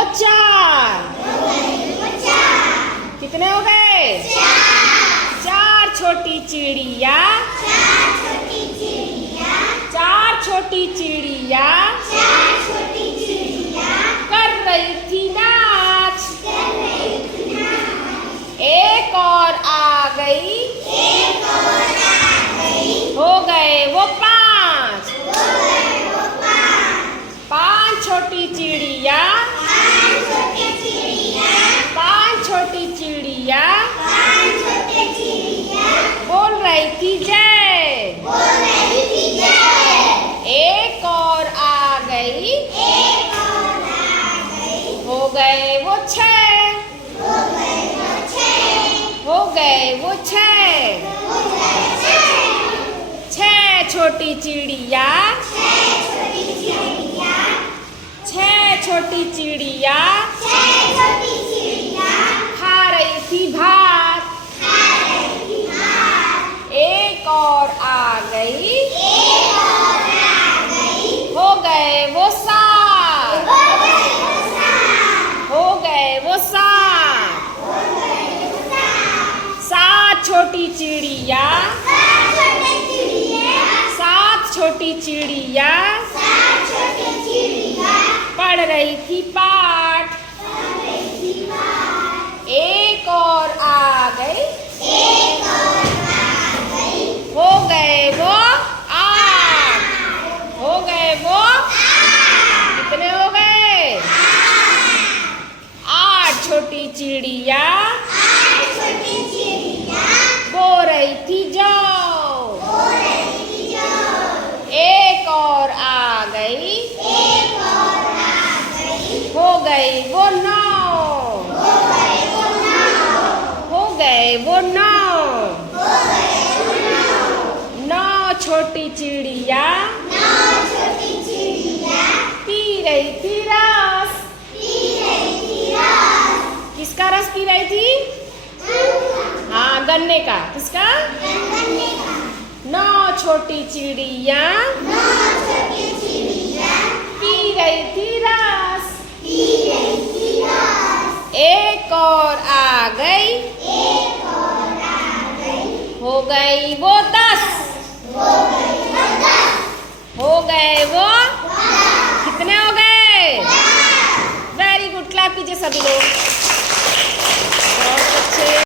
वो चार। कितने हो गए? चार छोटी चिड़िया, चार छोटी चिड़िया कर रही थी नाच। एक और आ गई, हो गए वो पांच। पांच छोटी चिड़िया, पांच छोटी चिड़िया बोल रही थी जय। एक और आ गई, हो गए वो छह। हो गए वो छह। छह छोटी चिड़िया, छह छोटी चिड़िया खा रही थी भात। एक और आ गई, हो गए वो सात। हो गए वो सात। सात छोटी चिड़िया, सात छोटी चिड़िया पढ़ रही थी पाठ। एक और आ गई, हो गए वो आठ। हो गए वो कितने हो गए? आठ छोटी चिड़िया बो रही थी जाओ। एक और आ गई, हो गई वो नौ। हो गए वो नौ। नौ छोटी चिड़िया पी रही थी रस। किसका रस पी रही थी? हाँ, गन्ने का। किसका? नौ छोटी चिड़िया पी रही थी रस। एक और आ गई, हो गई वो